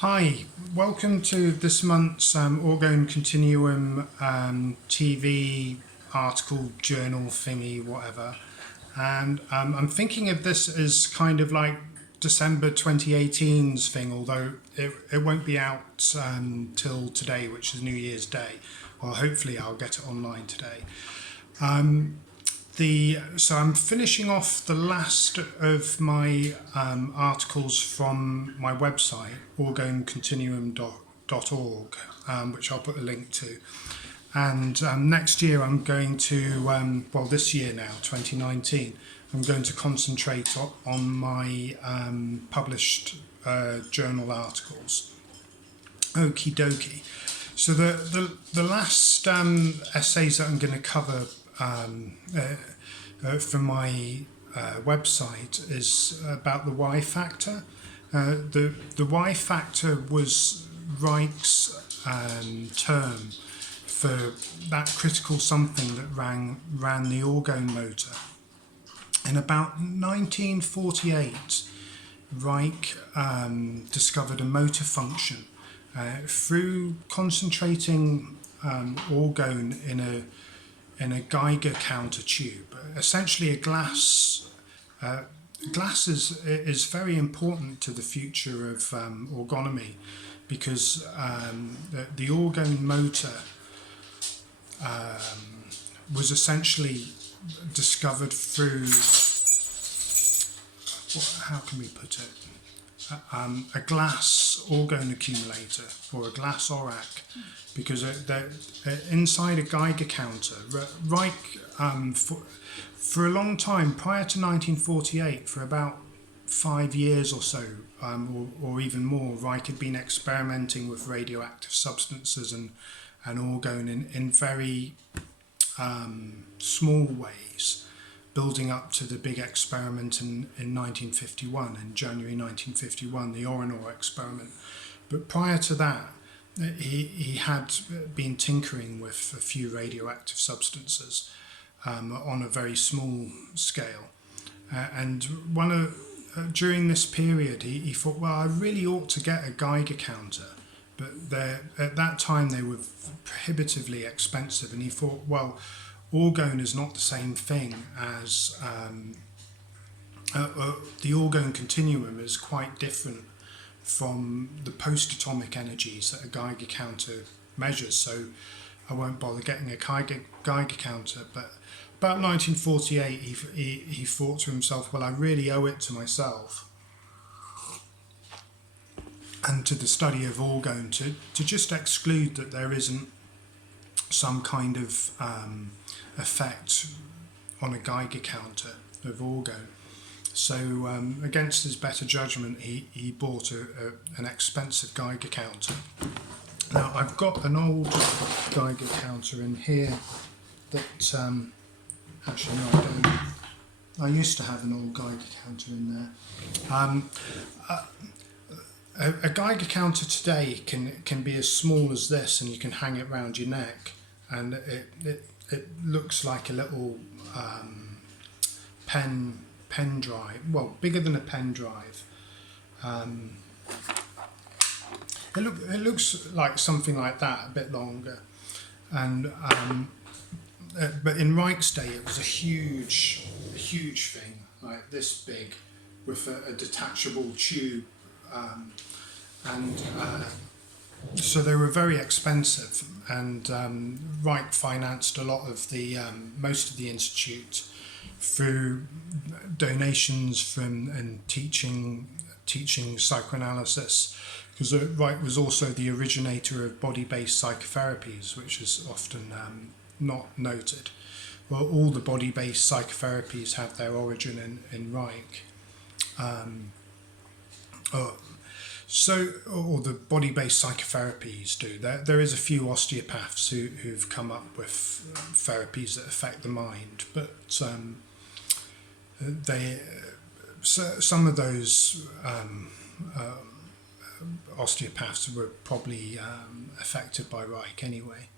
Hi, welcome to this month's Orgone Continuum TV article, journal thingy, whatever. And I'm thinking of this as kind of like December 2018's thing, although it won't be out till today, which is New Year's Day. Well, hopefully I'll get it online today. So I'm finishing off the last of my articles from my website, orgonecontinuum.org, which I'll put a link to. And next year I'm going to, this year now, 2019, I'm going to concentrate on my published journal articles. Okie dokie. So the last essays that I'm going to cover from my website is about the Y factor. The Y factor was Ryk's term for that critical something that ran the orgone motor. In about 1948, Ryk discovered a motor function through concentrating orgone in a Geiger counter tube. Essentially, a glass is very important to the future of orgonomy, because the orgone motor was essentially discovered through, how can we put it? A glass orgone accumulator, or a glass ORAC, because inside a Geiger counter, Ryk, for a long time, prior to 1948, for about 5 years or so, or even more, Ryk had been experimenting with radioactive substances and orgone in very small ways, building up to the big experiment in 1951, in January 1951, the Orgone experiment. But prior to that, he had been tinkering with a few radioactive substances on a very small scale. During this period, he thought, well, I really ought to get a Geiger counter. But at that time, they were prohibitively expensive. And he thought, well, orgone is not the same thing as the orgone continuum is quite different from the post-atomic energies that a Geiger counter measures, so I won't bother getting a Geiger counter. But about 1948, he thought to himself, well, I really owe it to myself and to the study of orgone to just exclude that there isn't some kind of effect on a Geiger counter of orgone. So against his better judgment, he bought an expensive Geiger counter. Now I've got an old Geiger counter in here that, actually no, I don't. I used to have an old Geiger counter in there. A Geiger counter today can be as small as this, and you can hang it around your neck, and it looks like a little pen drive, well, bigger than a pen drive. It looks like something like that, a bit longer, and but in Ryk's day it was a huge thing, like this big, with a detachable tube, so they were very expensive, and Ryk financed a lot of the most of the institute through donations from and teaching psychoanalysis, because Ryk was also the originator of body-based psychotherapies, which is often not noted. Well, all the body-based psychotherapies have their origin in Ryk. Or the body-based psychotherapies do. There is a few osteopaths who've come up with therapies that affect the mind, but some of those osteopaths were probably affected by Ryk anyway.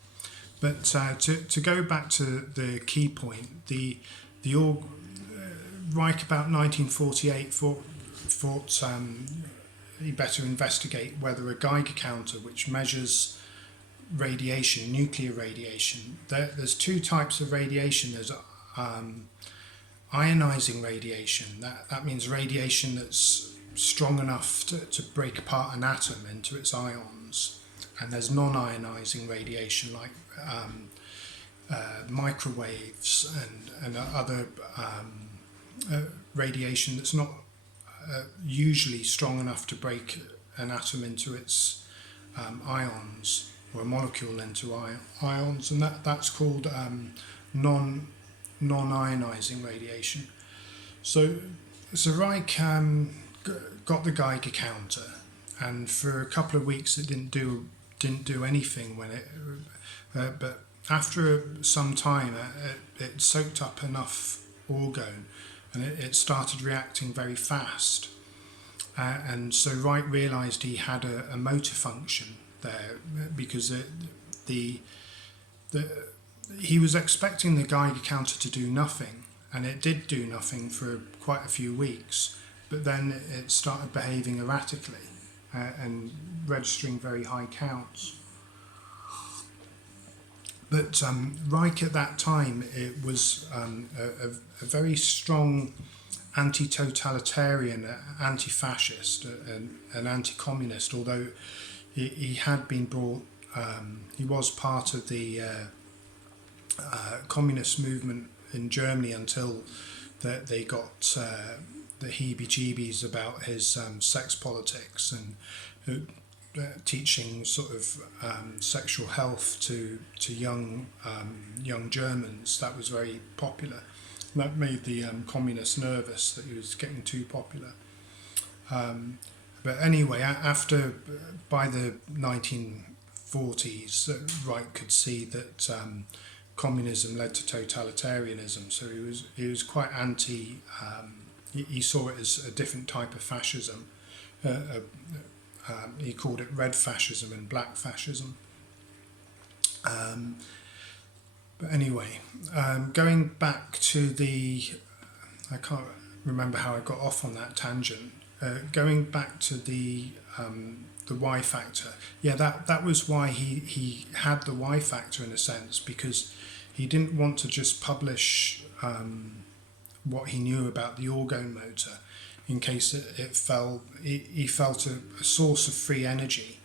But to go back to the key point, Ryk about 1948 thought he better investigate whether a Geiger counter, which measures radiation, nuclear radiation, there's two types of radiation. There's ionizing radiation. That means radiation that's strong enough to break apart an atom into its ions. And there's non-ionizing radiation, like microwaves and other radiation that's not usually strong enough to break an atom into its ions, or a molecule into ions, and that's called non-ionizing radiation. So Reich got the Geiger counter, and for a couple of weeks it didn't do anything when it, but after some time it soaked up enough orgone, and it started reacting very fast. And so Wright realised he had a motor function there, because he was expecting the Geiger counter to do nothing, and it did do nothing for quite a few weeks, but then it started behaving erratically and registering very high counts. But Reich at that time, it was a very strong anti-totalitarian, anti-fascist, and anti-communist, although he had been brought, he was part of the communist movement in Germany until they got the heebie-jeebies about his sex politics and teaching sort of sexual health to young Germans. That was very popular. That made the communists nervous that he was getting too popular. But anyway, by the 1940s, Reich could see that communism led to totalitarianism. So he was quite anti. He saw it as a different type of fascism. He called it red fascism and black fascism. But anyway, going back to I can't remember how I got off on that tangent. Going back to the Y factor, yeah, that was why he had the Y factor in a sense, because he didn't want to just publish what he knew about the orgone motor, in case he felt a source of free energy.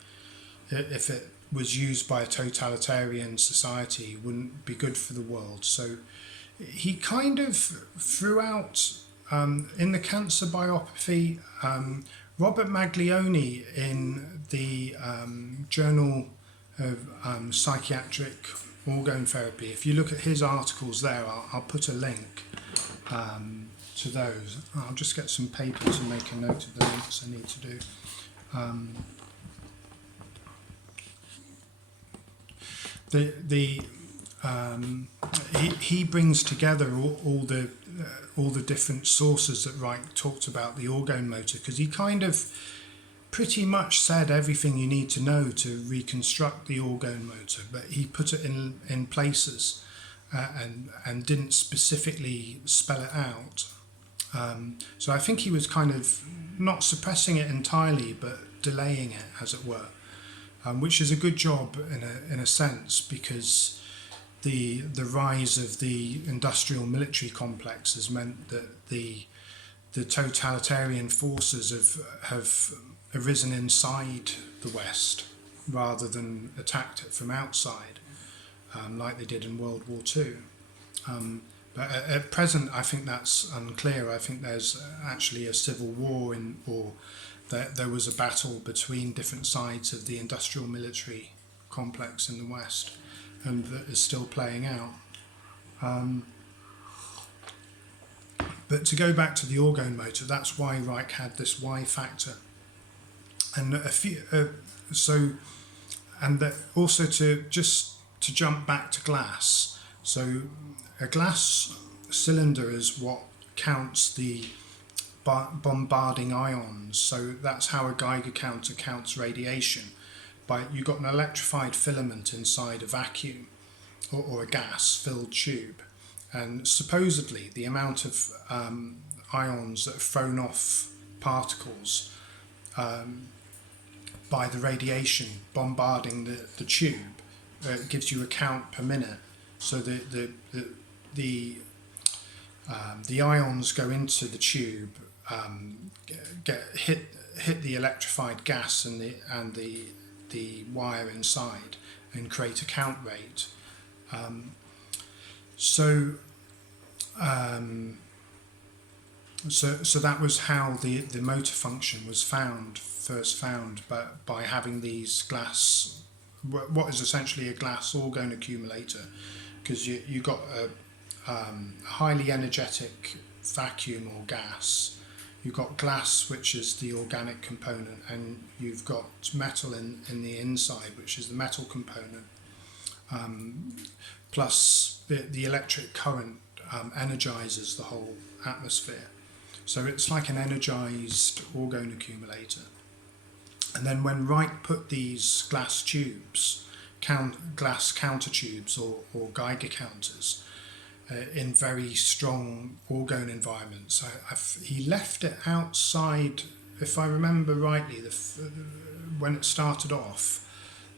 If it was used by a totalitarian society, wouldn't be good for the world. So he kind of threw out, in the cancer biography, Robert Maglione, in the Journal of Psychiatric Orgone Therapy, if you look at his articles there, I'll put a link to those. I'll just get some paper to make a note of the links I need to do. He brings together all the different sources that Reich talked about the orgone motor, because he kind of pretty much said everything you need to know to reconstruct the orgone motor, but he put it in places and didn't specifically spell it out. So I think he was kind of not suppressing it entirely, but delaying it, as it were, which is a good job in a sense, because the rise of the industrial military complex has meant that the totalitarian forces have arisen inside the West rather than attacked it from outside, like they did in World War II. But at present, I think that's unclear. I think there's actually a civil war or there was a battle between different sides of the industrial military complex in the West, and that is still playing out. But to go back to the orgone motor, that's why Reich had this Y factor, and also to jump back to glass. So a glass cylinder is what counts the bombarding ions. So that's how a Geiger counter counts radiation. You've got an electrified filament inside a vacuum or a gas-filled tube, and supposedly the amount of ions that are thrown off particles by the radiation bombarding the tube. It gives you a count per minute. So the ions go into the tube, hit the electrified gas and the wire inside, and create a count rate. So that was how the motor function was first found, but by having these glass, what is essentially a glass orgone accumulator, because you got a highly energetic vacuum or gas. You've got glass, which is the organic component, and you've got metal in the inside, which is the metal component. Plus the electric current energizes the whole atmosphere. So it's like an energized orgone accumulator. And then when Rykor put these glass tubes, glass counter tubes or Geiger counters, in very strong orgone environments, he left it outside, if I remember rightly, when it started off.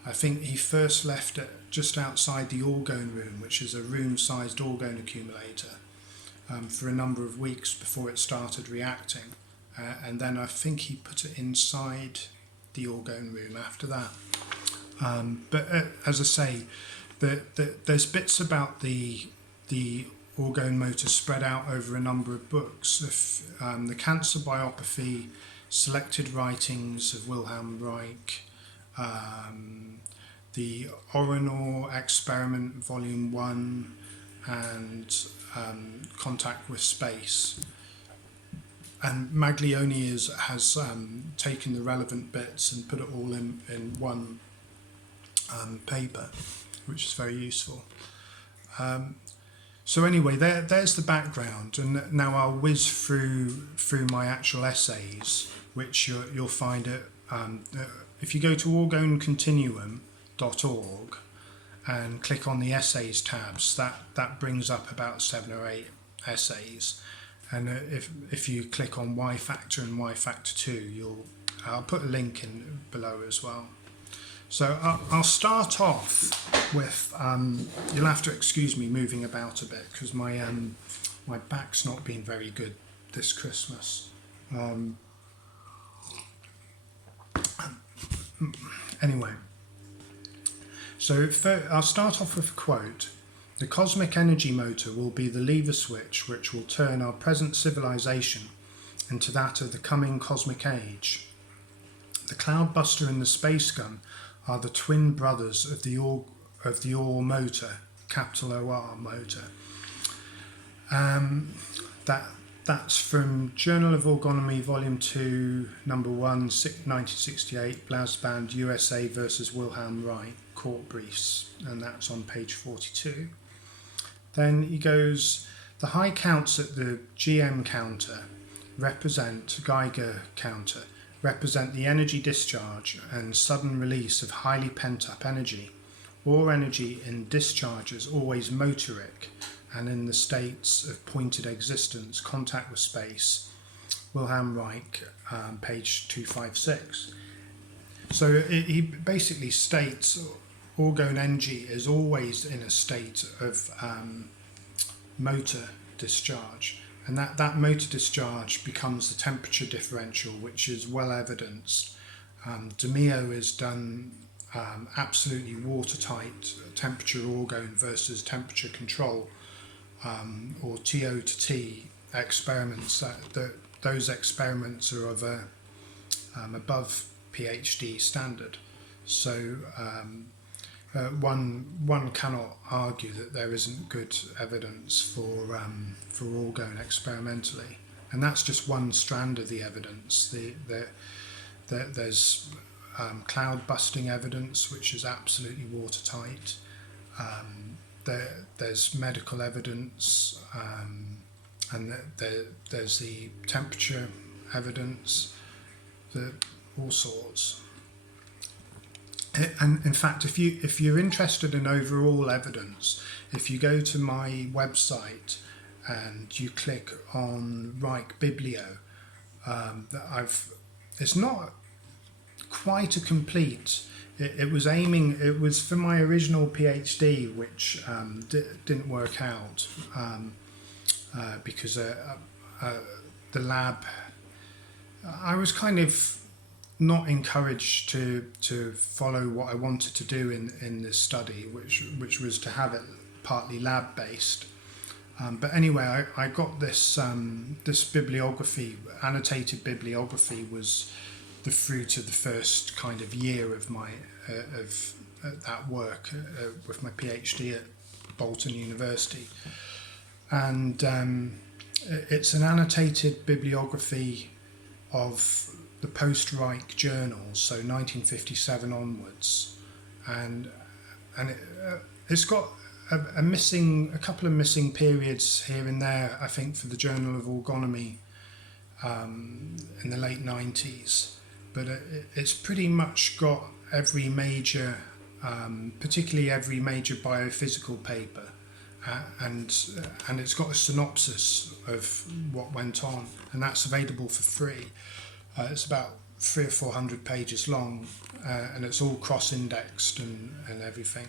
I think he first left it just outside the orgone room, which is a room-sized orgone accumulator, for a number of weeks before it started reacting. And then I think he put it inside the orgone room after that. But as I say, there's bits about the orgone motor spread out over a number of books. The Cancer Biopathy, Selected Writings of Wilhelm Reich, the Orgone Experiment Volume 1, and Contact with Space. And Maglione has taken the relevant bits and put it all in one paper, which is very useful. So anyway, there's the background, and now I'll whiz through my actual essays, which you'll find it if you go to orgonecontinuum.org and click on the essays tabs. That brings up about 7 or 8 essays, and if you click on Y factor and Y factor 2, I'll put a link in below as well. So I'll start off with, you'll have to excuse me moving about a bit because my back's not been very good this Christmas. Anyway, so I'll start off with a quote. "The cosmic energy motor will be the lever switch which will turn our present civilization into that of the coming cosmic age. The cloudbuster and the space gun are the twin brothers of the OR motor, capital OR motor." That's from Journal of Orgonomy, Volume 2, Number 1, 1968, Blasband, USA versus Wilhelm Reich, Court Briefs, and that's on page 42. Then he goes, "The high counts at the GM counter Geiger counter, represent the energy discharge and sudden release of highly pent-up energy. Or energy in discharge is always motoric, and in the states of pointed existence, contact with space." Wilhelm Reich, page 256. So he basically states orgone energy is always in a state of motor discharge, and that motor discharge becomes the temperature differential, which is well evidenced. DeMeo has done absolutely watertight temperature orgone versus temperature control, or TO to T experiments. Those experiments are of above PhD standard. So one cannot argue that there isn't good evidence for orgone experimentally, and that's just one strand of the evidence. There's cloud busting evidence, which is absolutely watertight. There's medical evidence, and there's the temperature evidence, all sorts. And in fact, if you're interested in overall evidence, if you go to my website and you click on Reich Biblio, it's not quite a complete. It was for my original PhD, which didn't work out because the lab, I was kind of not encouraged to follow what I wanted to do in this study, which was to have it partly lab based. But anyway, I got this this bibliography, annotated bibliography, was the fruit of the first kind of year of my of that work with my PhD at Bolton University, and it's an annotated bibliography of the post-Reich journals, so 1957 onwards, and it's got a couple of missing periods here and there, I think, for the Journal of Orgonomy in the late 90s, but it's pretty much got every major, particularly every major biophysical paper, and it's got a synopsis of what went on, and that's available for free. It's about 300 or 400 pages long, and it's all cross-indexed and everything.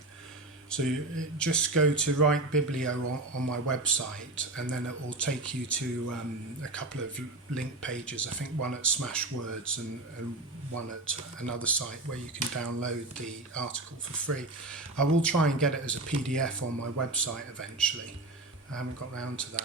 So you just go to Write Biblio on my website, and then it will take you to a couple of link pages. I think one at Smashwords and one at another site where you can download the article for free. I will try and get it as a PDF on my website eventually. I haven't got round to that.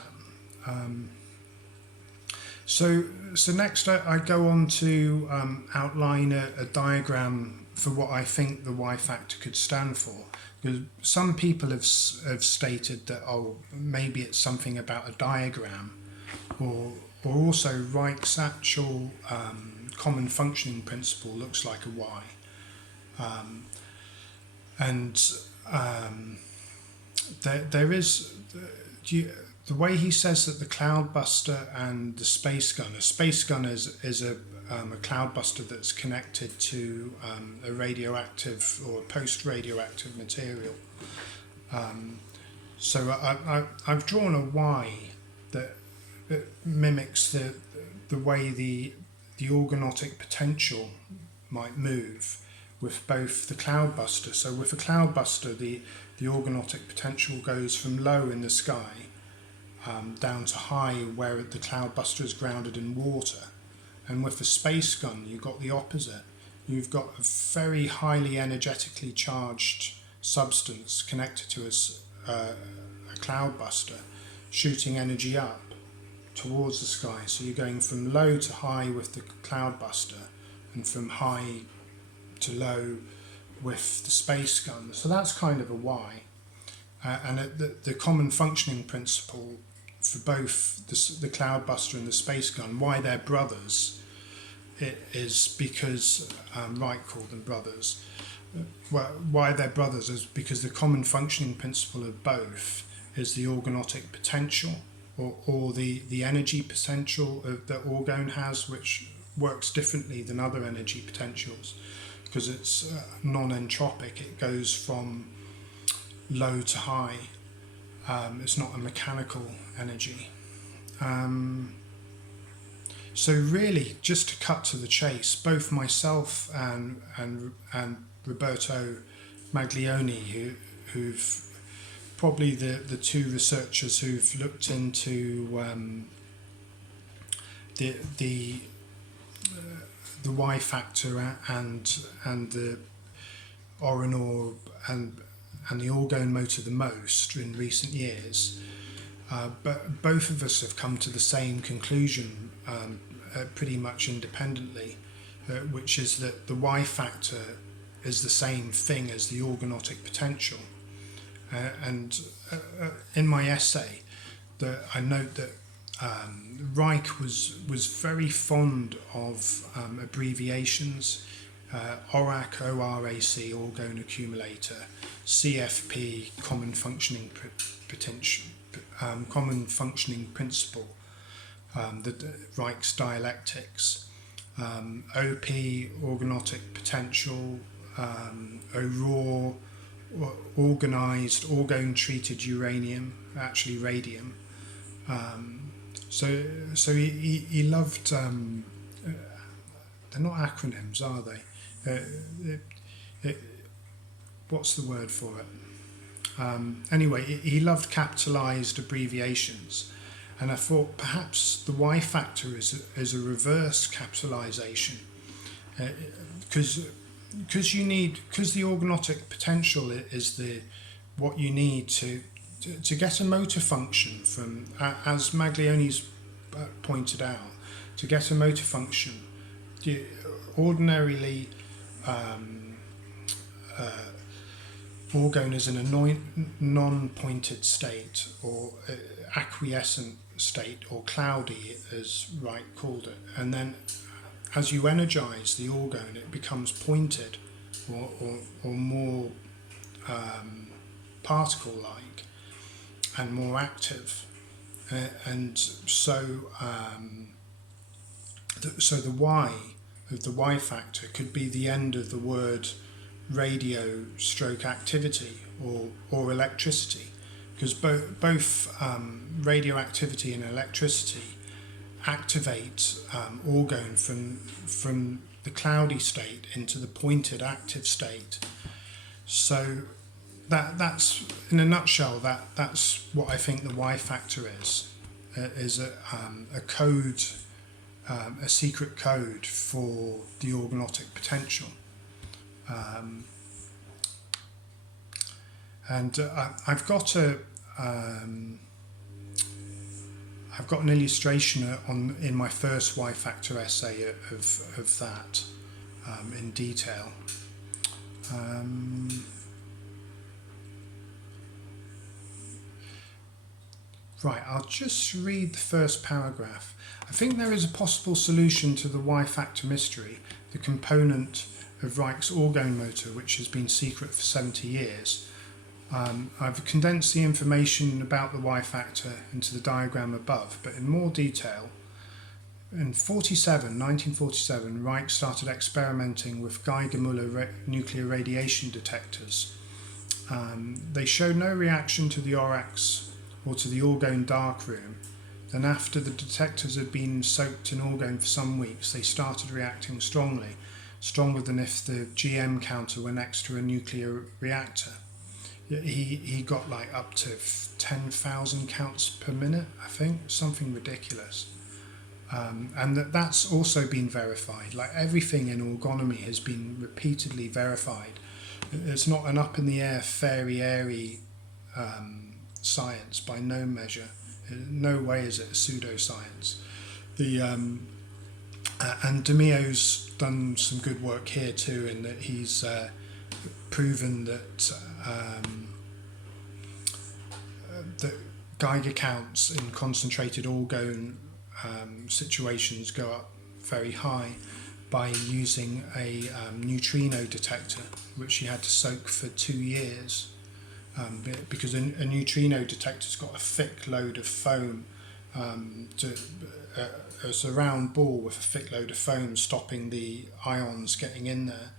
So next I go on to outline a diagram for what I think the Y factor could stand for. Because some people have stated that, oh, maybe it's something about a diagram, or also Reich's actual common functioning principle looks like a Y. There is the way he says that the cloudbuster and the space gun. A space gun is a cloudbuster that's connected to a radioactive or post-radioactive material. So I've drawn a Y that mimics the way the organotic potential might move with both the cloudbuster. So with a cloudbuster, the organotic potential goes from low in the sky down to high where the cloudbuster is grounded in water. And with the space gun, you've got the opposite. You've got a very highly energetically charged substance connected to a cloudbuster, shooting energy up towards the sky. So you're going from low to high with the cloudbuster, and from high to low with the space gun. So that's kind of a Y. And the common functioning principle for both the cloudbuster and the space gun, why they're brothers, it is because Wright called them brothers. Why they're brothers is because the common functioning principle of both is the organotic potential, or the energy potential that orgone has, which works differently than other energy potentials because it's non-entropic. It goes from low to high. It's not a mechanical energy. So really, just to cut to the chase, both myself and Roberto Maglione, who've probably the two researchers who've looked into the Y factor and the Orinor and the orgone motor the most in recent years, but both of us have come to the same conclusion pretty much independently, which is that the Y factor is the same thing as the organotic potential. And in my essay, I note that Reich was very fond of abbreviations. ORAC, O-R-A-C, orgone accumulator, CFP, common functioning potential, common functioning principle, the Reich's dialectics, OP, organotic potential, OROR, organised, orgone-treated uranium, actually radium. So he loved. They're not acronyms, are they? it, it, what's the word for it? Anyway, he loved capitalized abbreviations, and I thought perhaps the Y factor is a reverse capitalization, because the organotic potential is what you need to get a motor function from, as Maglioni's pointed out, to get a motor function. Ordinarily, orgone is in a non-pointed state, or acquiescent state, or cloudy, as Wright called it. And then as you energize the orgone, it becomes pointed, or more particle-like and more active. And so the Y of the Y factor could be the end of the word radio stroke activity or electricity, because both radioactivity and electricity activate orgone from the cloudy state into the pointed active state. So that's in a nutshell that's what I think the Y factor is a code, a secret code for the organotic potential. And I've got an illustration in my first Y factor essay of that in detail. Right, I'll just read the first paragraph. I think there is a possible solution to the Y factor mystery, the component of Ryk's orgone motor, which has been secret for 70 years. I've condensed the information about the Y factor into the diagram above, but in more detail. In 1947, Ryk started experimenting with Geiger-Müller nuclear radiation detectors. They showed no reaction to the ORAX or to the orgone darkroom. Then after the detectors had been soaked in orgone for some weeks, they started reacting strongly, stronger than if the GM counter were next to a nuclear reactor. He got like up to 10,000 counts per minute, I think, something ridiculous. And that's also been verified. Like everything in orgonomy has been repeatedly verified. It's not an up in the air, fairy-airy science by no measure. In no way is it a pseudoscience. And DeMio's done some good work here too, in that he's proven that that Geiger counts in concentrated orgone situations go up very high by using a neutrino detector, which he had to soak for 2 years, because a neutrino detector's got a thick load of foam, it's a round ball with a thick load of foam stopping the ions getting in there,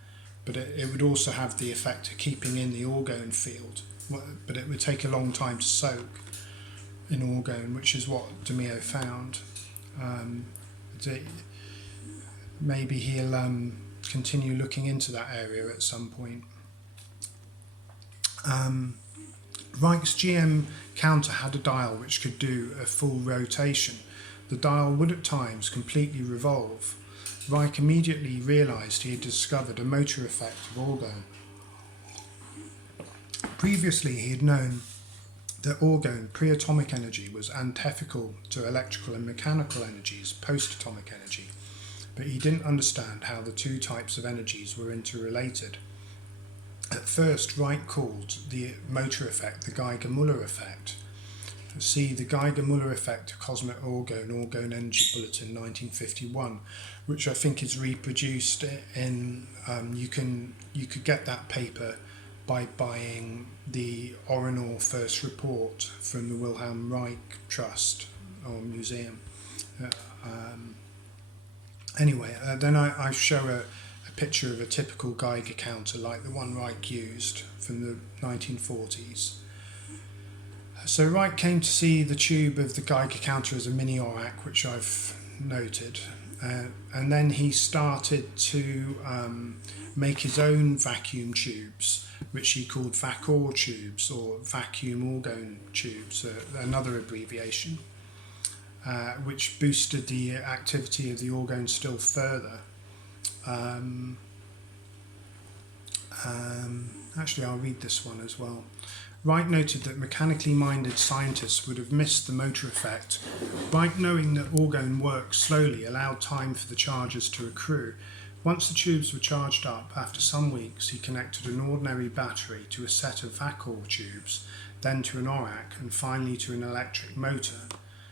but it would also have the effect of keeping in the orgone field, but it would take a long time to soak in orgone, which is what DeMio found. Maybe he'll continue looking into that area at some point. Ryk's GM counter had a dial which could do a full rotation. The dial would at times completely revolve. Ryk immediately realised he had discovered a motor effect of orgone. Previously he had known that orgone pre-atomic energy was antithetical to electrical and mechanical energies post-atomic energy, but he didn't understand how the two types of energies were interrelated. At first, Ryk called the motor effect the Geiger-Müller effect. See the Geiger-Müller effect of Cosmic Orgone Energy Bulletin 1951, which I think is reproduced in, you could get that paper by buying the Orgone first report from the Wilhelm Reich Trust or Museum. Anyway, then I show a picture of a typical Geiger counter like the one Reich used from the 1940s. So Reich came to see the tube of the Geiger counter as a mini ORAC, which I've noted, And then he started to make his own vacuum tubes, which he called Rykor tubes, or vacuum orgone tubes, another abbreviation, which boosted the activity of the orgone still further. Actually, I'll read this one as well. Wright noted that mechanically minded scientists would have missed the motor effect. Wright, knowing that orgone works slowly, allowed time for the charges to accrue. Once the tubes were charged up, after some weeks, he connected an ordinary battery to a set of Rykor tubes, then to an ORAC, and finally to an electric motor.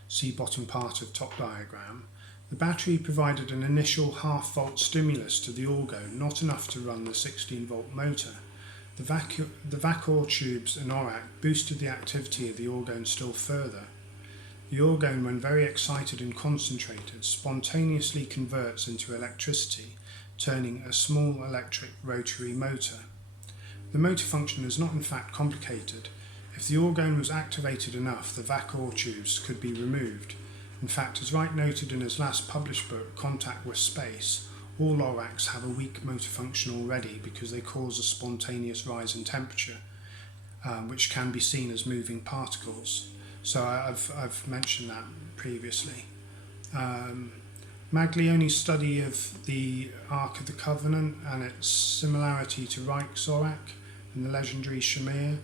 See bottom part of top diagram. The battery provided an initial half-volt stimulus to the orgone, not enough to run the 16-volt motor. The Rykor tubes and ORAC boosted the activity of the orgone still further. The orgone, when very excited and concentrated, spontaneously converts into electricity, turning a small electric rotary motor. The motor function is not in fact complicated. If the orgone was activated enough, the Rykor tubes could be removed. In fact, as Wright noted in his last published book, Contact with Space, all ORACs have a weak motor function already because they cause a spontaneous rise in temperature, which can be seen as moving particles. So I've mentioned that previously. Maglioni's study of the Ark of the Covenant and its similarity to Reich's ORAC and the legendary Shamir.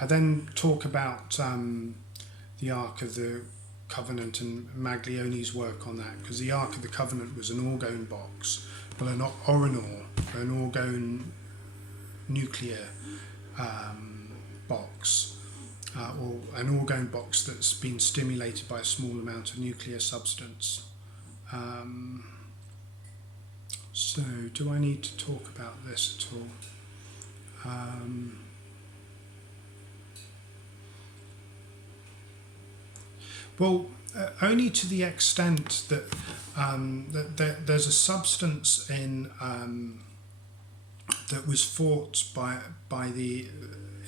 I then talk about the Ark of the Covenant and Maglioni's work on that, because the Ark of the Covenant was an orgone box, well, an Orinor, an orgone nuclear box, or an orgone box that's been stimulated by a small amount of nuclear substance. So, do I need to talk about this at all? Well, only to the extent that, that there's a substance in that was thought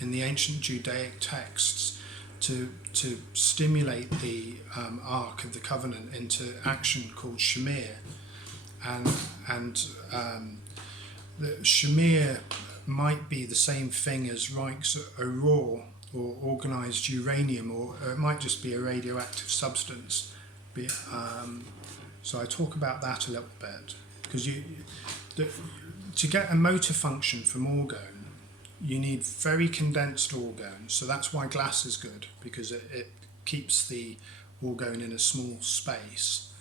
in the ancient Judaic texts to stimulate the Ark of the Covenant into action, called Shamir, and the Shamir might be the same thing as Reich's Aurora, or organised uranium, or it might just be a radioactive substance. So I talk about that a little bit, because to get a motor function from orgone, you need very condensed orgone. So that's why glass is good, because it keeps the orgone in a small space.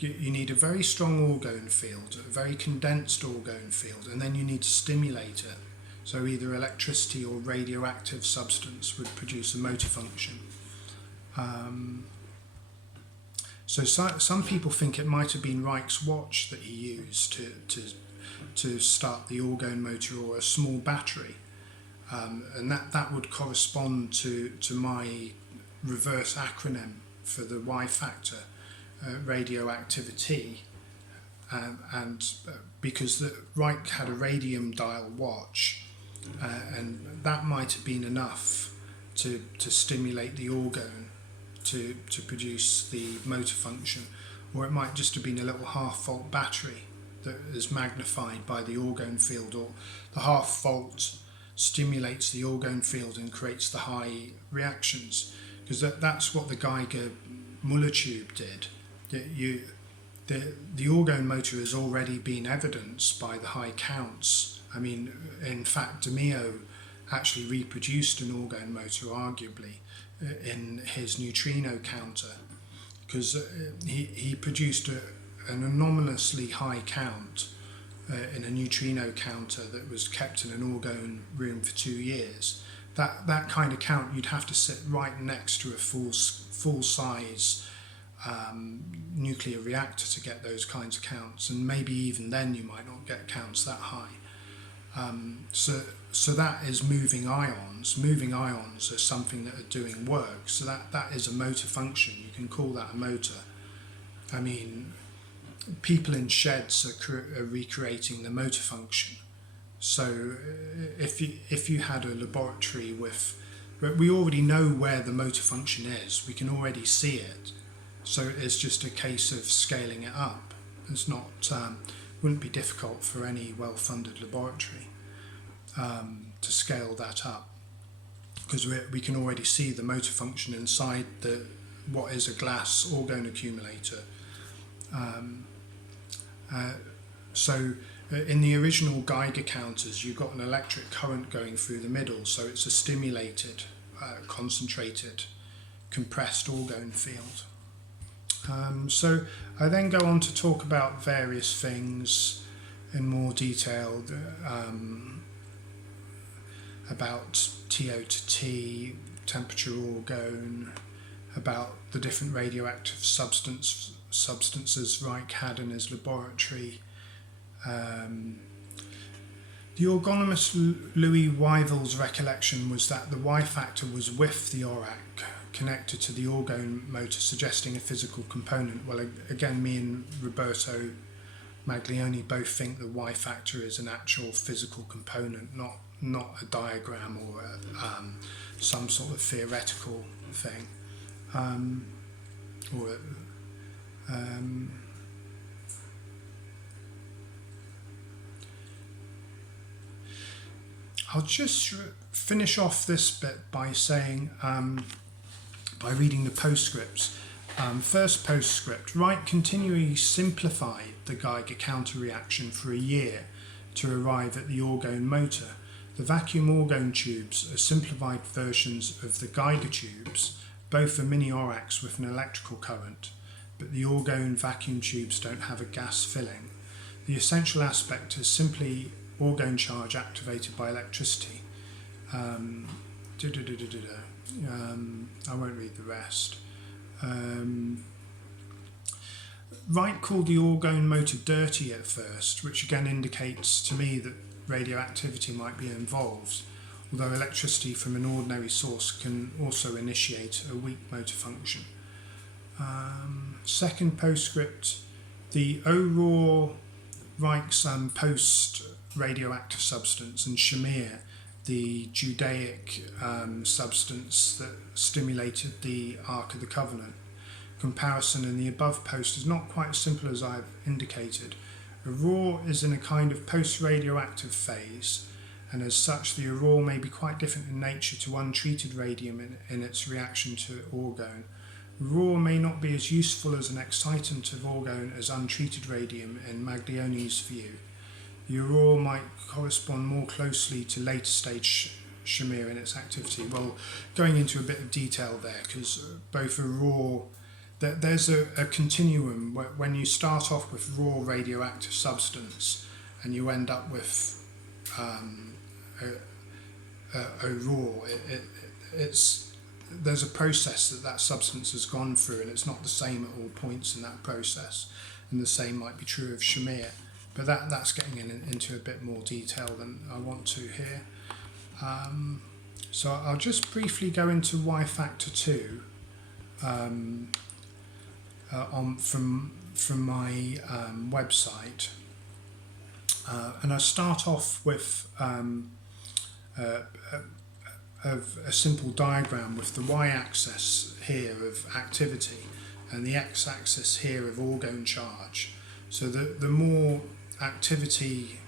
You need a very strong orgone field, a very condensed orgone field, and then you need to stimulate it. So either electricity or radioactive substance would produce a motor function. So some people think it might have been Reich's watch that he used to start the orgone motor, or a small battery. And that would correspond to my reverse acronym for the Y factor, radioactivity. And because Reich had a radium dial watch, and that might have been enough to stimulate the orgone to produce the motor function, or it might just have been a little half-volt battery that is magnified by the orgone field, or the half-volt stimulates the orgone field and creates the high reactions, because that's what the Geiger-Müller tube did. The orgone motor has already been evidenced by the high counts. I mean, in fact, DeMio actually reproduced an orgone motor, arguably, in his neutrino counter, because he produced an anomalously high count in a neutrino counter that was kept in an orgone room for 2 years. That kind of count, you'd have to sit right next to a full-size nuclear reactor to get those kinds of counts, and maybe even then you might not get counts that high. So that is moving ions. Moving ions are something that are doing work, so that is a motor function. You can call that a motor. I mean, people in sheds are recreating the motor function. So if you had a laboratory we already know where the motor function is. We can already see it. So it's just a case of scaling it up. It's not wouldn't be difficult for any well-funded laboratory to scale that up, because we can already see the motor function inside what is a glass orgone accumulator. So in the original Geiger counters, you've got an electric current going through the middle, so it's a stimulated, concentrated, compressed orgone field. So I then go on to talk about various things in more detail, about TO to T, temperature orgone, about the different radioactive substances Rykor had in his laboratory. The orgonomist Louis Wyville's recollection was that the Y factor was with the ORAC connected to the orgone motor, suggesting a physical component. Well, again, me and Roberto Maglione both think the Y factor is an actual physical component, not a diagram or some sort of theoretical thing. I'll just finish off this bit by saying, by reading the postscripts. First postscript, Wright continually simplified the Geiger counter reaction for a year to arrive at the orgone motor. The vacuum orgone tubes are simplified versions of the Geiger tubes. Both are mini ORACs with an electrical current, but the orgone vacuum tubes don't have a gas filling. The essential aspect is simply orgone charge activated by electricity. I won't read the rest. Wright called the orgone motor dirty at first, which again indicates to me that radioactivity might be involved, although electricity from an ordinary source can also initiate a weak motor function. Second postscript, the Aurore, Reich's post-radioactive substance, and Shamir, the Judaic substance that stimulated the Ark of the Covenant. Comparison in the above post is not quite as simple as I've indicated. Aurore is in a kind of post-radioactive phase, and as such the Aurore may be quite different in nature to untreated radium in its reaction to orgone. Aurore may not be as useful as an excitant of orgone as untreated radium in Maglione's view. The Aurore might correspond more closely to later stage Shamir in its activity. Well, going into a bit of detail there, because both Aurore, there's a continuum where when you start off with raw radioactive substance and you end up with Aurore, there's a process that substance has gone through, and it's not the same at all points in that process, and the same might be true of Shamir, but that's getting into a bit more detail than I want to here. So I'll just briefly go into Y factor 2 from my website, and I start off with a simple diagram with the y-axis here of activity and the x-axis here of orgone charge. So the more activity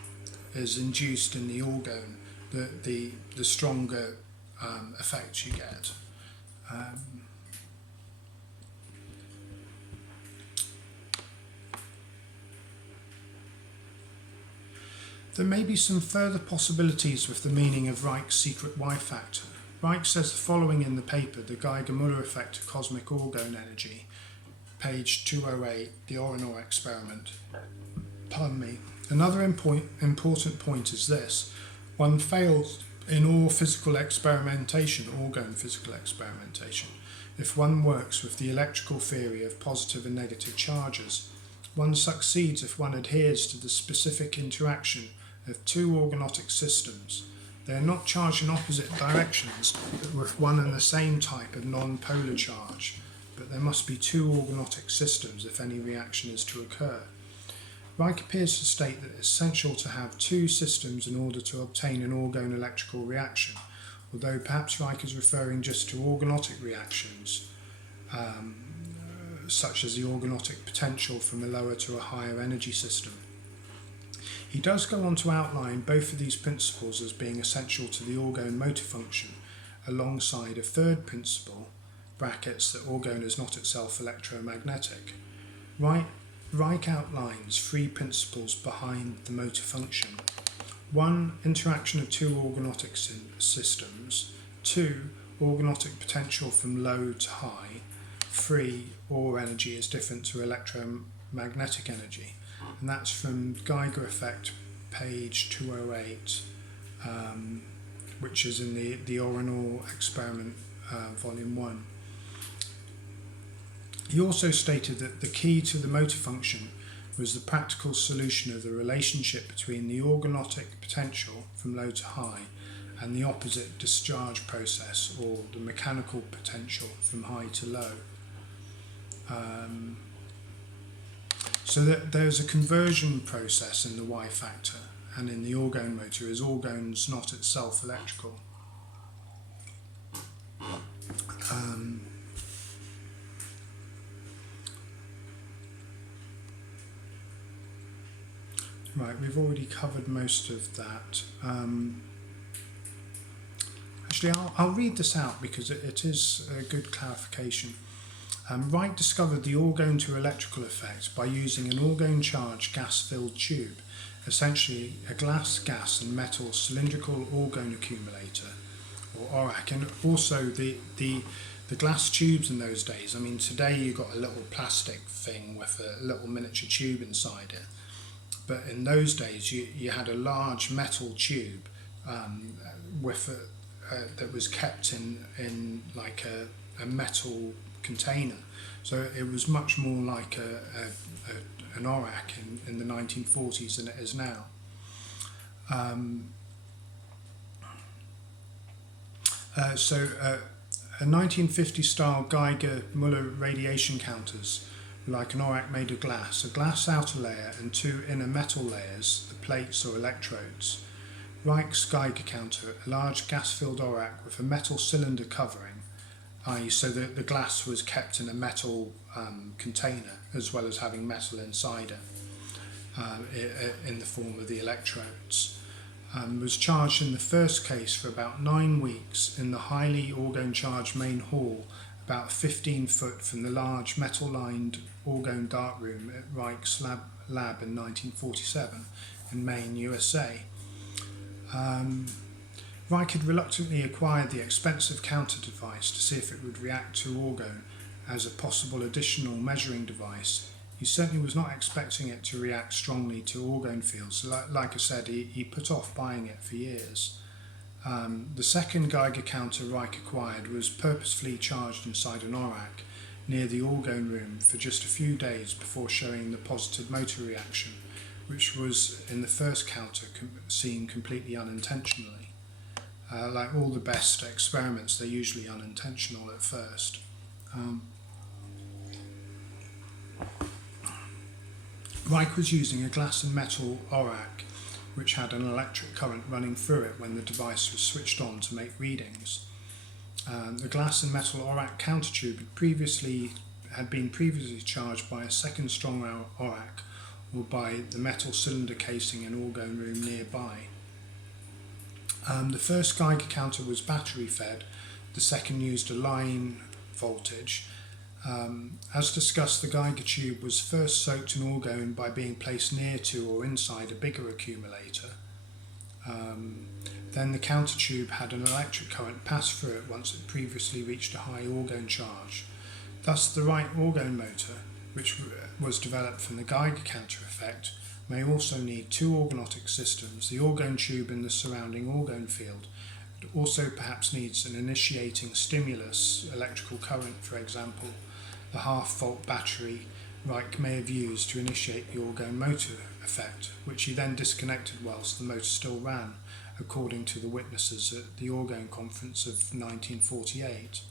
is induced in the orgone, the stronger effect you get. There may be some further possibilities with the meaning of Reich's secret Y factor. Reich says the following in the paper, The Geiger-Müller Effect of Cosmic Orgone Energy, page 208, the Orgone experiment. Pardon me. Another important point is this: one fails in all physical experimentation, orgone physical experimentation, if one works with the electrical theory of positive and negative charges. One succeeds if one adheres to the specific interaction of two organotic systems. They are not charged in opposite directions, but with one and the same type of non-polar charge, but there must be two organotic systems if any reaction is to occur. Reich appears to state that it's essential to have two systems in order to obtain an orgone electrical reaction, although perhaps Reich is referring just to organotic reactions. such as the organotic potential from a lower to a higher energy system. He does go on to outline both of these principles as being essential to the orgone motor function, alongside a third principle, brackets, that orgone is not itself electromagnetic. Rykor outlines three principles behind the motor function. 1. Interaction of two organotic systems. 2. Organotic potential from low to high. 3. Ore energy is different to electromagnetic energy. And that's from Geiger Effect, page 208, which is in the Orgone experiment, volume 1. He also stated that the key to the motor function was the practical solution of the relationship between the organotic potential from low to high and the opposite discharge process, or the mechanical potential from high to low. So that there's a conversion process in the Y factor, and in the orgone motor, as orgone's not itself electrical. Right, we've already covered most of that. Actually, I'll read this out because it is a good clarification. Wright discovered the orgone to electrical effect by using an orgone charged gas-filled tube, essentially a glass, gas and metal cylindrical orgone accumulator, or ORAC, and also the glass tubes in those days. I mean, today you've got a little plastic thing with a little miniature tube inside it, but in those days you had a large metal tube with that was kept in like a metal container, so it was much more like an ORAC in the 1940s than it is now. A 1950 style Geiger Muller radiation counters were like an ORAC made of glass, a glass outer layer and two inner metal layers, the plates or electrodes. Reich's Geiger counter, a large gas-filled ORAC with a metal cylinder covering, i.e. so that the glass was kept in a metal container as well as having metal inside it in the form of the electrodes. Was charged in the first case for about 9 weeks in the highly orgone charged main hall, about 15 foot from the large metal-lined orgone darkroom at Reich's lab in 1947 in Maine, USA. Reich had reluctantly acquired the expensive counter device to see if it would react to orgone as a possible additional measuring device. He certainly was not expecting it to react strongly to orgone fields. Like I said, he put off buying it for years. The second Geiger counter Reich acquired was purposefully charged inside an ORAC near the orgone room for just a few days before showing the positive motor reaction, which was in the first counter seen completely unintentionally. Like all the best experiments, they're usually unintentional at first. Reich was using a glass and metal ORAC which had an electric current running through it when the device was switched on to make readings. The glass and metal ORAC counter tube had been previously charged by a second strong ORAC or by the metal cylinder casing in orgone room nearby. The first Geiger counter was battery fed, the second used a line voltage. As discussed, the Geiger tube was first soaked in orgone by being placed near to or inside a bigger accumulator. Then the counter tube had an electric current pass through it once it previously reached a high orgone charge. Thus the Wright orgone motor, which was developed from the Geiger counter effect, may also need two organotic systems, the orgone tube and the surrounding orgone field. It also perhaps needs an initiating stimulus, electrical current for example, the half-volt battery Reich may have used to initiate the orgone motor effect, which he then disconnected whilst the motor still ran, according to the witnesses at the Orgone conference of 1948.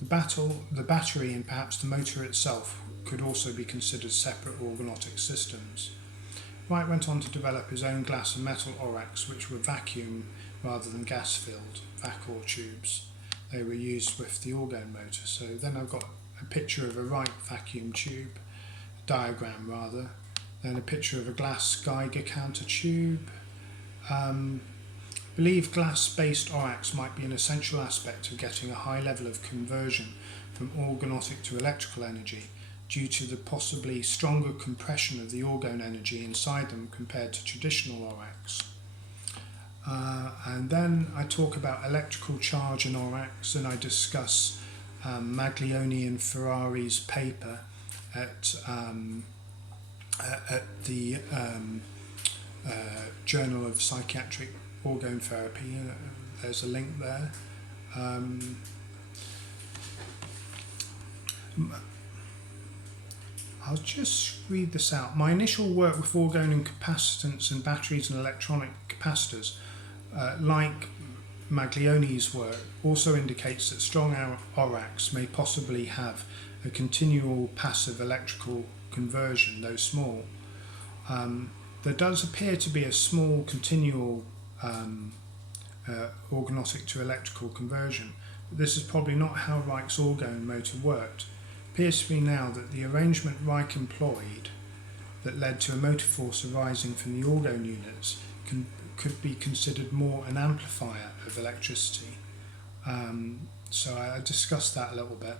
The battery and perhaps the motor itself could also be considered separate organotic systems. Wright went on to develop his own glass and metal ORACs, which were vacuum rather than gas-filled, Rykor tubes. They were used with the orgone motor. So then I've got a a picture of a Rykor vacuum tube, diagram rather, then a picture of a glass Geiger counter tube. I believe glass-based ORACs might be an essential aspect of getting a high level of conversion from organotic to electrical energy due to the possibly stronger compression of the orgone energy inside them compared to traditional ORACs. And then I talk about electrical charge in ORACs, and I discuss Maglione and Ferrari's paper at the Journal of Psychiatric Orgone Therapy. There's a link there. I'll just read this out. My initial work with orgone and capacitance and batteries and electronic capacitors, like Maglione's work, also indicates that strong ORACs may possibly have a continual passive electrical conversion, though small. There does appear to be a small continual organotic to electrical conversion, but this is probably not how Ryk's orgone motor worked. It appears to me now that the arrangement Ryk employed that led to a motor force arising from the orgone units could be considered more an amplifier of electricity. So I discussed that a little bit.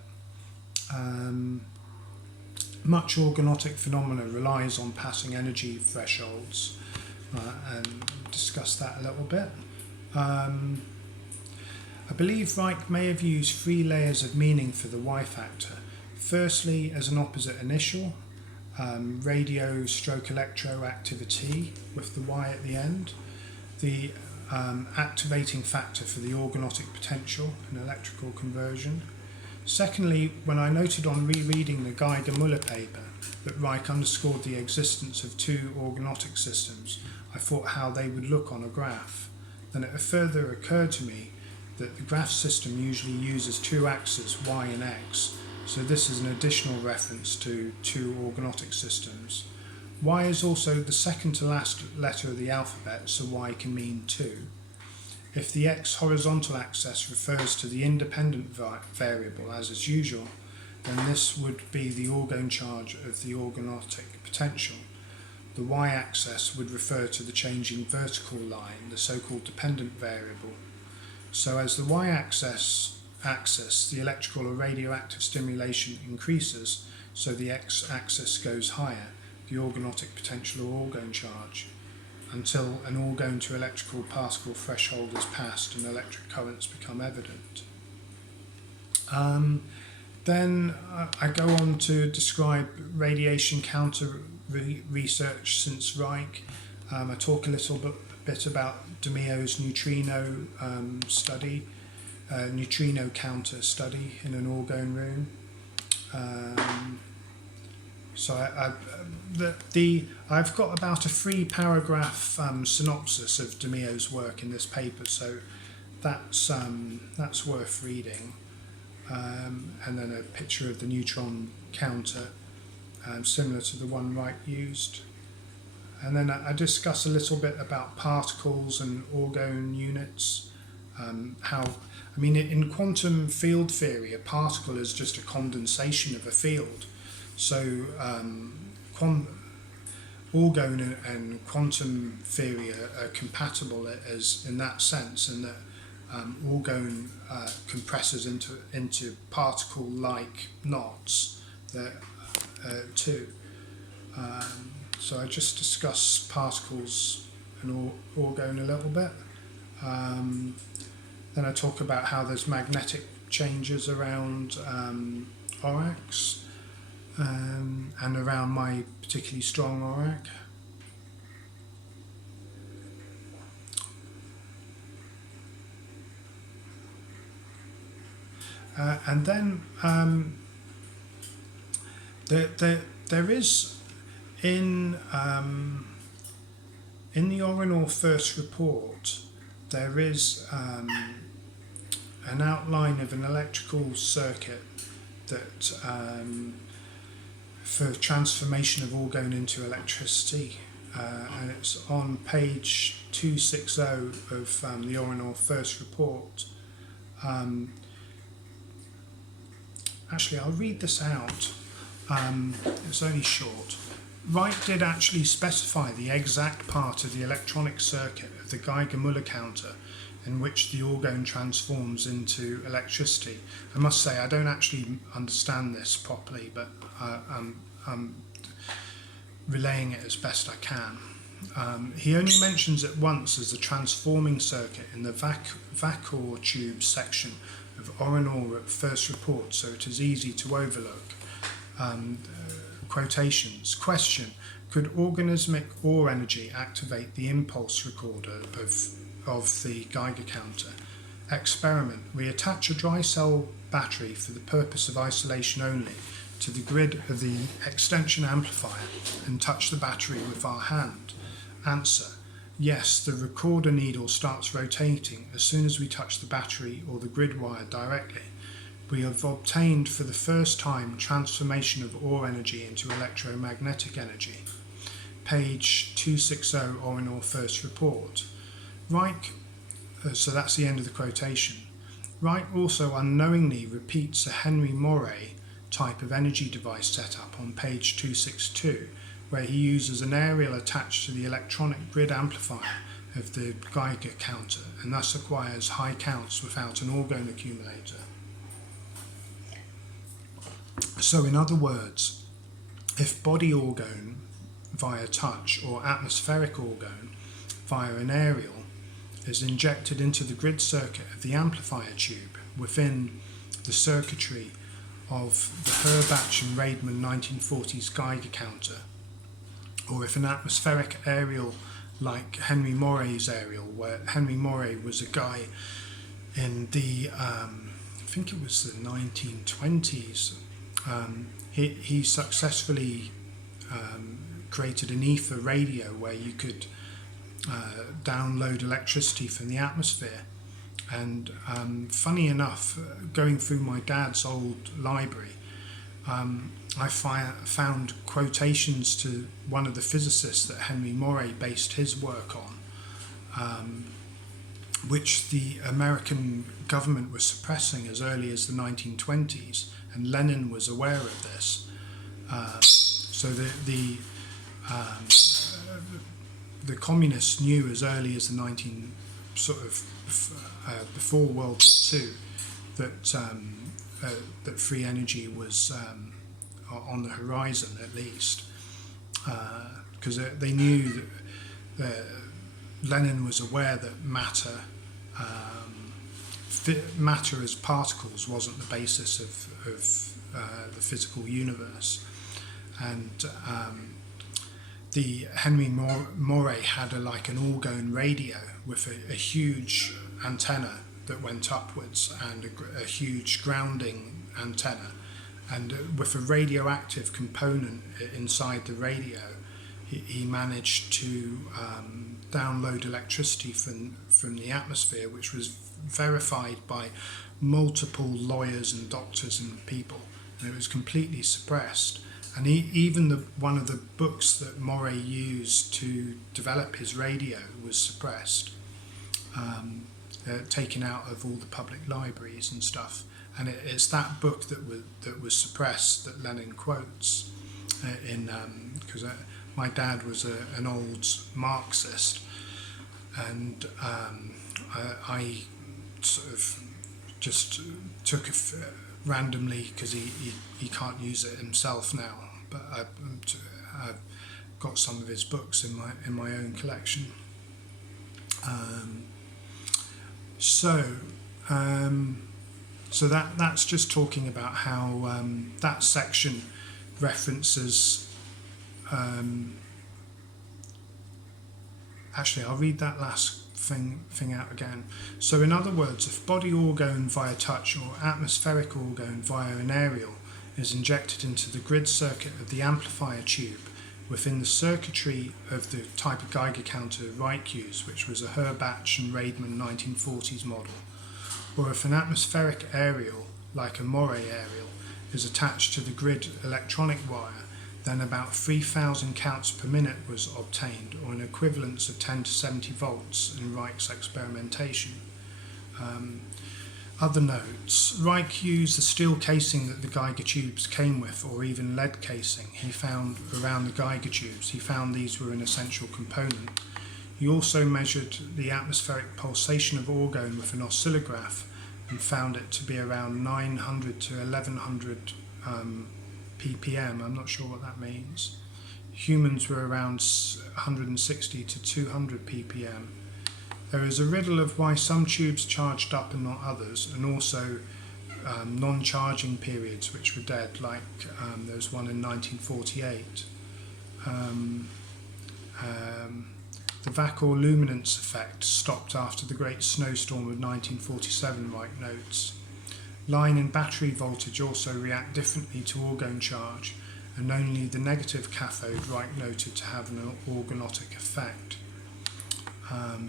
Much organotic phenomena relies on passing energy thresholds, and discuss that a little bit. I believe Ryk may have used 3 layers of meaning for the Y factor. Firstly, as an opposite initial, radio/electro activity with the Y at the end, the activating factor for the organotic potential and electrical conversion. Secondly, when I noted on rereading the Geiger-Müller paper that Ryk underscored the existence of 2 organotic systems, I thought how they would look on a graph. Then it further occurred to me that the graph system usually uses 2 axes, Y and X, so this is an additional reference to 2 organotic systems. Y is also the second to last letter of the alphabet, so Y can mean 2. If the X horizontal axis refers to the independent variable, as is usual, then this would be the orgone charge of the organotic potential. The Y-axis would refer to the changing vertical line, the so-called dependent variable. So as the Y-axis, the electrical or radioactive stimulation increases, so the X-axis goes higher, the organotic potential or orgone charge, until an orgone to electrical particle threshold is passed and electric currents become evident. Then I go on to describe radiation counter research since Ryk. I talk a little bit about DeMio's neutrino study, neutrino counter study in an orgone room. So I've got about a 3-paragraph synopsis of DeMio's work in this paper, so that's worth reading. And then a picture of the neutron counter, similar to the one Ryk used. And then I discuss a little bit about particles and orgone units. In quantum field theory, a particle is just a condensation of a field. So orgone and quantum theory are compatible as in that sense, in that orgone compresses into particle-like knots too. So I just discuss particles and orgone a little bit. Then I talk about how there's magnetic changes around ORACs. And around my particularly strong ORAC. And then there is in the Orgone first report, there is an outline of an electrical circuit that for transformation of orgone into electricity, and it's on page 260 of the Orgone first report. Actually, I'll read this out. It's only short. Wright did actually specify the exact part of the electronic circuit of the Geiger-Müller counter in which the orgone transforms into electricity. I must say I don't actually understand this properly, but I'm relaying it as best I can. He only mentions it once as the transforming circuit in the Rykor tube section of Orgone at first report, so it is easy to overlook. Quotations. Question: could organismic ore energy activate the impulse recorder of the Geiger counter? Experiment: we attach a dry cell battery for the purpose of isolation only to the grid of the extension amplifier and touch the battery with our hand. Answer: yes, the recorder needle starts rotating as soon as we touch the battery or the grid wire directly. We have obtained for the first time transformation of ore energy into electromagnetic energy. Page 260, Orgone first report. Wright, so that's the end of the quotation. Wright also unknowingly repeats a Henry Moray type of energy device setup on page 262, where he uses an aerial attached to the electronic grid amplifier of the Geiger counter and thus acquires high counts without an orgone accumulator. So in other words, if body orgone via touch or atmospheric orgone via an aerial is injected into the grid circuit of the amplifier tube within the circuitry of the Herbach and Raidman 1940s Geiger counter, or if an atmospheric aerial like Henry Moray's aerial, where Henry Moray was a guy in the, I think it was the 1920s, he successfully created an ether radio where you could download electricity from the atmosphere. And funny enough, going through my dad's old library, I found quotations to one of the physicists that Henry Moray based his work on, which the American government was suppressing as early as the 1920s, and Lenin was aware of this. So the communists knew as early as the before World War II that free energy was on the horizon, at least, because they knew that Lenin was aware that matter as particles wasn't the basis of the physical universe, and the Henry Moray had an orgone radio with a huge antenna that went upwards and a huge grounding antenna, and with a radioactive component inside the radio, he managed to download electricity from the atmosphere, which was verified by multiple lawyers and doctors and people, and it was completely suppressed. And even one of the books that Moray used to develop his radio was suppressed, taken out of all the public libraries and stuff. And it's that book that was suppressed that Lenin quotes because my dad was an old Marxist, and I sort of just took it randomly because he can't use it himself now, but I've got some of his books in my own collection. So that's just talking about how that section references. Actually, I'll read that last thing out again. So in other words, if body orgone via touch or atmospheric orgone via an aerial is injected into the grid circuit of the amplifier tube within the circuitry of the type of Geiger counter Wright used, which was a Herbach and Raidman 1940s model, or if an atmospheric aerial, like a Moray aerial, is attached to the grid electronic wire, then about 3,000 counts per minute was obtained, or an equivalence of 10 to 70 volts in Wright's experimentation. Other notes. Rykor used the steel casing that the Geiger tubes came with, or even lead casing he found around the Geiger tubes. He found these were an essential component. He also measured the atmospheric pulsation of orgone with an oscillograph and found it to be around 900 to 1100 ppm. I'm not sure what that means. Humans were around 160 to 200 ppm. There is a riddle of why some tubes charged up and not others, and also non-charging periods which were dead, like there was one in 1948. The Rykor luminance effect stopped after the Great Snowstorm of 1947, Wright notes. Line and battery voltage also react differently to orgone charge, and only the negative cathode Wright noted to have an organotic effect.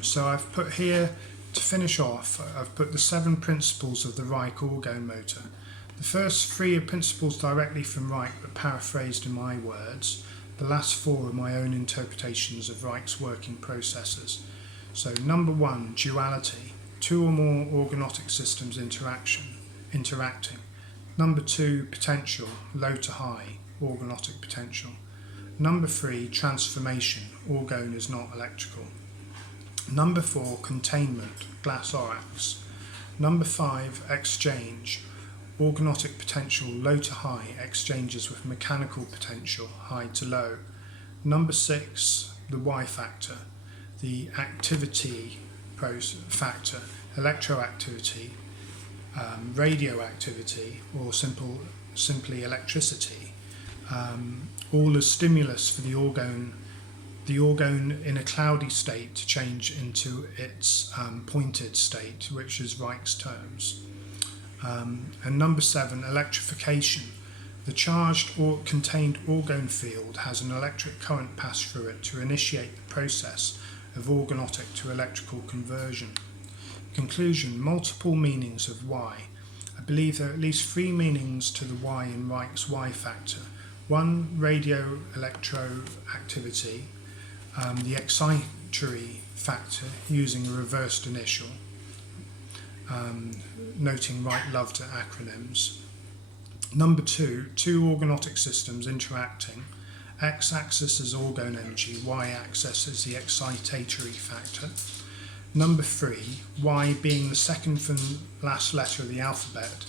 So I've put here, to finish off, I've put the 7 principles of the Rykor orgone motor. The first 3 are principles directly from Wright, but paraphrased in my words. The last 4 are my own interpretations of Wright's working processes. So number 1, duality, 2 or more organotic systems interacting. Number 2, potential, low to high, organotic potential. Number 3, transformation, orgone is not electrical. Number 4, containment, glass orax. Number 5, exchange, organotic potential low to high exchanges with mechanical potential high to low. Number 6, the Y factor, the activity factor, electroactivity, radioactivity, or simply electricity, all as stimulus for the orgone in a cloudy state to change into its pointed state, which is Wright's terms. And number 7, electrification. The charged or contained orgone field has an electric current pass through it to initiate the process of organotic to electrical conversion. Conclusion, multiple meanings of Y. I believe there are at least 3 meanings to the Y in Wright's Y factor. 1, radio-electroactivity, the excitatory factor using a reversed initial, noting Wright loved acronyms. Number 2, 2 organotic systems interacting. X-axis is orgone energy, Y-axis is the excitatory factor. Number 3, Y being the second from last letter of the alphabet,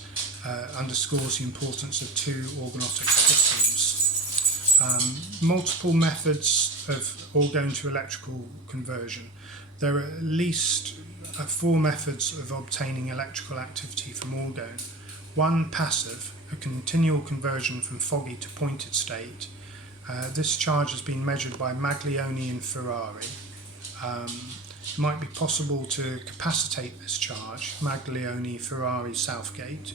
underscores the importance of 2 organotic systems. Multiple methods of orgone to electrical conversion. There are at least 4 methods of obtaining electrical activity from orgone. 1, passive, a continual conversion from foggy to pointed state. This charge has been measured by Maglione and Ferrari. It might be possible to capacitate this charge, Maglione, Ferrari, Southgate.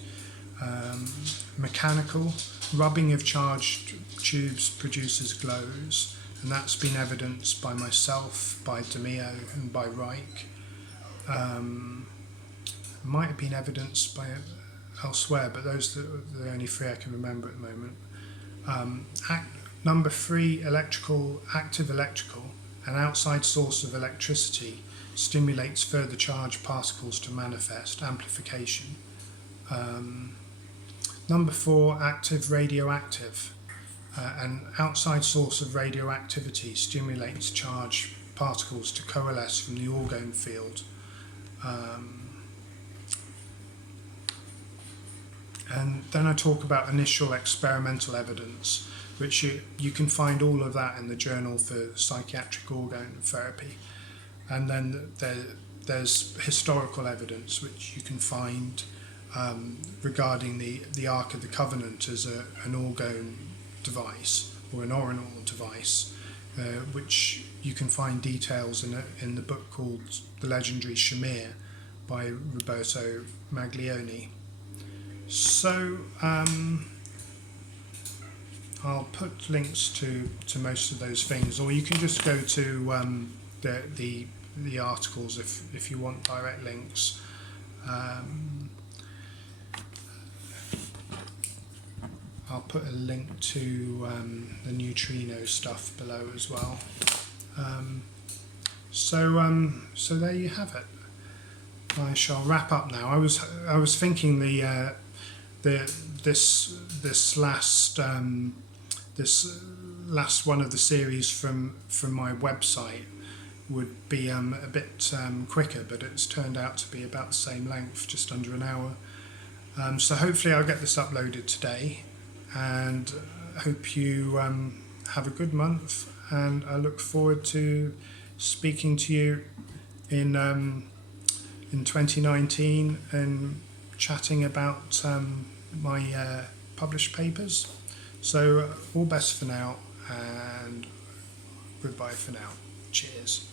Mechanical, rubbing of charged tubes produces glows, and that's been evidenced by myself, by DeMeo and by Reich. Might have been evidenced by elsewhere, but those are the only 3 I can remember at the moment. Number 3, active electrical, an outside source of electricity stimulates further charged particles to manifest, amplification. Number 4, active radioactive, an outside source of radioactivity stimulates charged particles to coalesce from the orgone field. And then I talk about initial experimental evidence, which you can find all of that in the Journal for Psychiatric Orgone Therapy. And then there's historical evidence, which you can find regarding the Ark of the Covenant as an orgone device, or an orinal device, which you can find details in the book called The Legendary Shamir by Roberto Maglione. So I'll put links to most of those things, or you can just go to the articles if you want direct links. I'll put a link to the neutrino stuff below as well. So there you have it. I shall wrap up now. I was thinking this last one of the series from my website would be a bit quicker, but it's turned out to be about the same length, just under an hour. So hopefully I'll get this uploaded today, and hope you have a good month, and I look forward to speaking to you in 2019 and chatting about my published papers. So all best for now, and goodbye for now. Cheers.